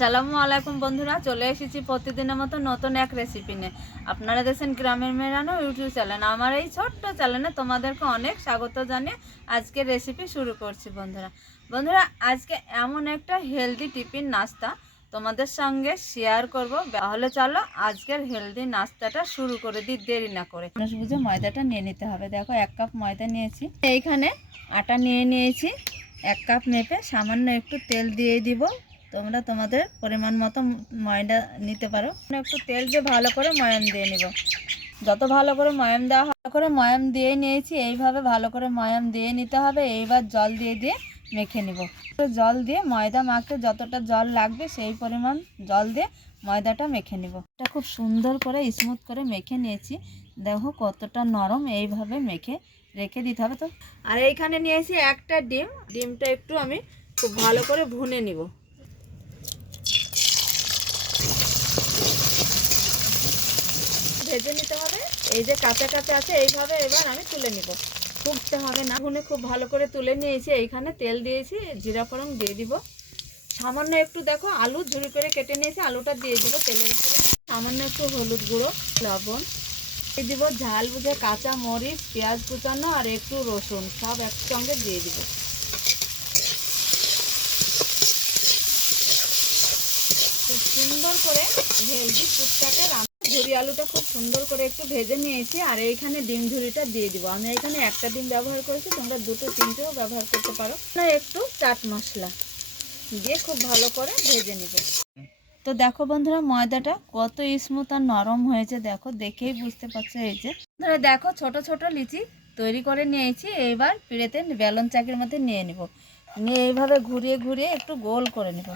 আসসালামু আলাইকুম বন্ধুরা, চলে এসেছি প্রতিদিনের মতো নতুন এক রেসিপি নিয়ে। আপনারা দেখছেন গ্রামের মেরানো ইউটিউব চ্যানেল। আমার এই ছোট্ট চ্যানেলে তোমাদেরকে অনেক স্বাগত জানিয়ে আজকে রেসিপি শুরু করছি। বন্ধুরা আজকে এমন একটা হেলদি টিফিন নাস্তা তোমাদের সঙ্গে শেয়ার করব। তাহলে চলো আজকের হেলদি নাস্তাটা শুরু করে দিই দেরি না করে। মানুষ বুঝে ময়দাটা নিয়ে নিতে হবে। দেখো 1 কাপ ময়দা নিয়েছি। এইখানে আটা নিয়েছি 1 কাপ মেপে। সামান্য একটু তেল দিয়ে দিব। তোমরা তোমাদের পরিমাণ মতো ময়দা নিতে পারো। একটু তেল দিয়ে ভালো করে ময়াম দিয়ে নিব। যত ভালো করে ময়াম দেওয়া ভালো করে ময়াম দিয়ে নিয়েছি। এইভাবে ভালো করে ময়াম দিয়ে নিতে হবে। এইবার জল দিয়ে মেখে নিব। জল দিয়ে ময়দা মাখতে যতটা জল লাগবে সেই পরিমাণ জল দিয়ে ময়দাটা মেখে নিব। এটা খুব সুন্দর করে স্মুথ করে মেখে নিয়েছি। দেখো কতটা নরম। এইভাবে মেখে রেখে দিতে হবে। তো আর এইখানে নিয়েছি একটা ডিমটা একটু আমি খুব ভালো করে ভুনে নিব। ভেজে নিতে হবে। এই যে কাঁচা কাঁচা আছে এইভাবে এবার আমি তুলে নিব। ফুটতে হবে না। ভুনে খুব ভালো করে তুলে নিয়েছি। এইখানে তেল দিয়েছি, জিরা ফোড়ন দিয়ে দিব। সামান্য একটু দেখো আলু ঝুড়ি করে কেটে নিয়েছি, আলুটা দিয়ে দিব তেলের উপরে। সামান্য একটু হলুদ গুঁড়ো, লবণ দিয়ে দিব। ঝাল বুঝে কাঁচা মরিচ, পেঁয়াজ কুচানো আর একটু রসুন সব একসঙ্গে দিয়ে দিব। খুব সুন্দর করে হেলদি ফুডটাকে ঝুরি আলুটা খুব সুন্দর করে একটু ভেজে নিয়েছি। আর এইখানে ডিম ঝুরিটা দিয়ে দিব। আমি এখানে একটা ডিম ব্যবহার করেছি, তোমরা 2-3টেও ব্যবহার করতে পারো। একটু চাট মশলা দিয়ে খুব ভালো করে ভেজে নিব। তো দেখো বন্ধুরা ময়দাটা কত স্মুথ আর নরম হয়েছে। দেখো দেখেই বুঝতে পারছো। এই যে বন্ধুরা দেখো ছোট ছোট লিচি তৈরি করে নিয়েছি। এইবার পিড়েতে বেলন চাকির মধ্যে নিয়ে নিব। নিয়ে এইভাবে ঘুরিয়ে একটু গোল করে নিব।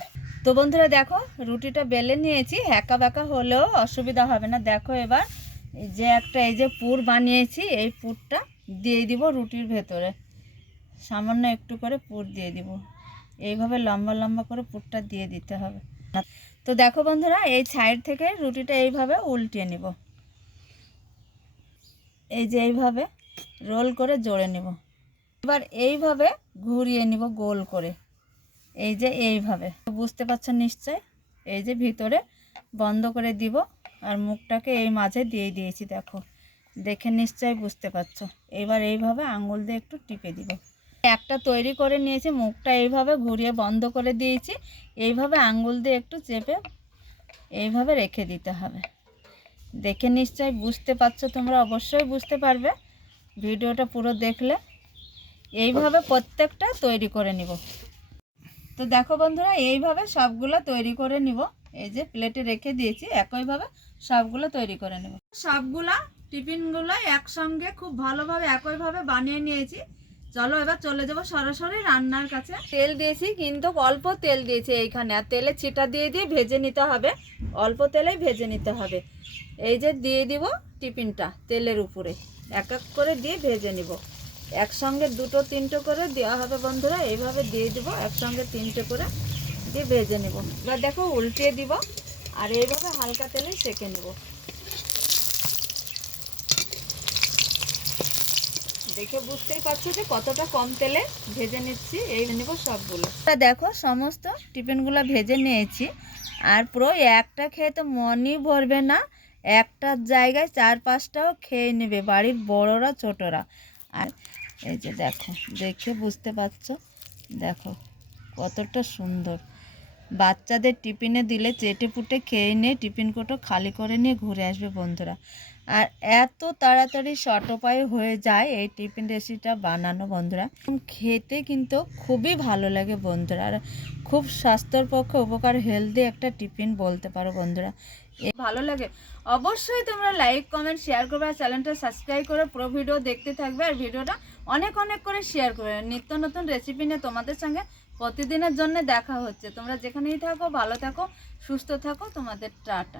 তো বন্ধুরা দেখো রুটিটা বেলে নিয়েছি। হ্যাঁকা ব্যাকা হলেও অসুবিধা হবে না। দেখো এবার এই যে পুর বানিয়েছি, এই পুরটা দিয়ে দিব রুটির ভেতরে। সামান্য একটু করে পুর দিয়ে দিব। এইভাবে লম্বা লম্বা করে পুরটা দিয়ে দিতে হবে। তো দেখো বন্ধুরা এই সাইড থেকে রুটিটা এইভাবে উল্টিয়ে নিব। এই যে এইভাবে রোল করে জোড়ে নিব। এবার এইভাবে ঘুরিয়ে নিব গোল করে। এই যে এইভাবে বুঝতে পারছো নিশ্চয়। এই যে ভিতরে বন্ধ করে দিব আর মুখটাকে এই মাঝে দিয়ে দিয়েছি। দেখো দেখে নিশ্চয় বুঝতে পারছো। এবার এইভাবে আঙুল দিয়ে একটু টিপে দিব। একটা তৈরি করে নিয়েছি, মুখটা এইভাবে ঘুরিয়ে বন্ধ করে দিয়েছি। এইভাবে আঙুল দিয়ে একটু চেপে এইভাবে রেখে দিতে হবে। দেখে নিশ্চয় বুঝতে পারছো। তোমরা অবশ্যই বুঝতে পারবে ভিডিওটা পুরো দেখলে। এইভাবে প্রত্যেকটা তৈরি করে নিব। তো দেখো বন্ধুরা এইভাবে সবগুলো তৈরি করে নিব। এই যে প্লেটে রেখে দিয়েছি, একইভাবে সবগুলো তৈরি করে নেব। সবগুলা টিফিনগুলো একসঙ্গে খুব ভালোভাবে একইভাবে বানিয়ে নিয়েছি। চলো এবার চলে যাব সরাসরি রান্নার কাছে। তেল দিয়েছি কিন্তু অল্প তেল দিয়েছি এইখানে। আর তেলে ছিটা দিয়ে ভেজে নিতে হবে। অল্প তেলেই ভেজে নিতে হবে। এই যে দিয়ে দিব টিফিনটা তেলের উপরে এক এক করে দিয়ে ভেজে নিব। একসঙ্গে 2-3টে করে দেওয়া হবে বন্ধুরা। এইভাবে দিয়ে দিব একসঙ্গে 3টে করে দিয়ে ভেজে নেব। এবার দেখো উল্টিয়ে দিব আর এইভাবে হালকা তেলে সেঁকে নেব। দেখে বুঝতেই পারছো যে কতটা কম তেলে ভেজে নিচ্ছি। এই নেব সবগুলো। দেখো সমস্ত টিফিনগুলো ভেজে নিয়েছি। আর পুরো একটা খেয়ে তো মনই ভরবে না। একটার জায়গায় 4-5টাও খেয়ে নেবে বাড়ির বড়রা ছোটরা। আর এই যে দেখো দেখে বুঝতে পারছো। দেখো কতটা সুন্দর। বাচ্চাদের টিফিনে দিলে চেটে পুটে খেয়ে নিয়ে টিফিন কোটো খালি করে নিয়ে ঘুরে আসবে বন্ধুরা। আর এত তাড়াতাড়ি শর্ট উপায়ে হয়ে যায় এই টিফিন রেসিপিটা বানানো বন্ধুরা। খেতে কিন্তু খুবই ভালো লাগে বন্ধুরা। আর খুব স্বাস্থ্যের পক্ষে উপকার, হেলদি একটা টিফিন বলতে পারো বন্ধুরা। ভালো লাগে অবশ্যই তোমরা লাইক কমেন্ট শেয়ার করবে। আর চ্যানেলটা সাবস্ক্রাইব করে পুরো ভিডিও দেখতে থাকবে। আর ভিডিওটা অনেক করে শেয়ার করবে। নিত্য নতুন রেসিপি নিয়ে তোমাদের সঙ্গে প্রতিদিনের জন্য দেখা হচ্ছে। তোমরা যেখানেই থাকো ভালো থাকো, সুস্থ থাকো। তোমাদের টাটা।